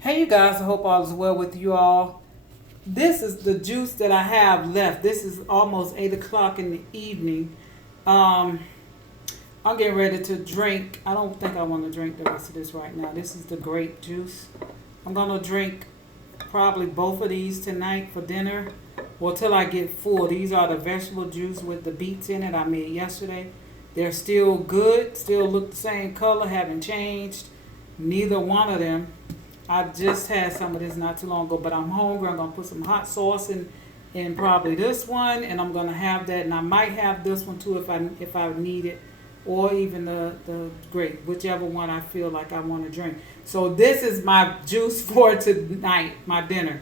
Hey you guys, I hope all is well with you all. This is the juice that I have left. This is almost 8 o'clock in the evening. Um, I'm getting ready to drink. I don't think I want to drink the rest of this right now. This is the grape juice. I'm going to drink probably both of these tonight for dinner or till I get full. These are the vegetable juice with the beets in it I made yesterday. They're still good, still look the same color, haven't changed. Neither one of them. I just had some of this not too long ago, but I'm hungry. I'm gonna put some hot sauce in probably this one, and I'm gonna have that, and I might have this one too if I need it, or even the grape, whichever one I feel like I want to drink. So this is my juice for tonight, my dinner.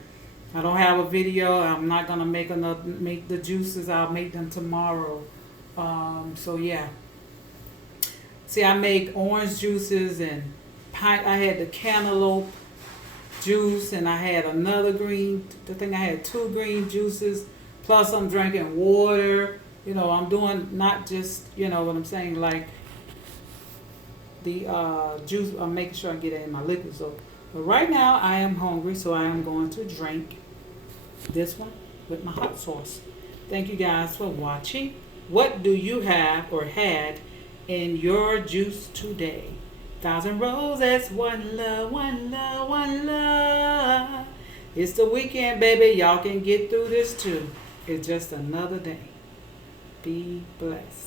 I don't have a video. I'm not gonna make the juices. I'll make them tomorrow. So yeah. See, I make orange juices and pine. I had the cantaloupe juice, and I had another green. I think I had two green juices. Plus, I'm drinking water. I'm doing not just what I'm saying, like the juice. I'm making sure I get it in my liquid. So, but right now I am hungry, so I am going to drink this one with my hot sauce. Thank you guys for watching. What do you have or had in your juice today? Thousand roses, one love, one love, one love. It's the weekend, baby. Y'all can get through this too. It's just another day. Be blessed.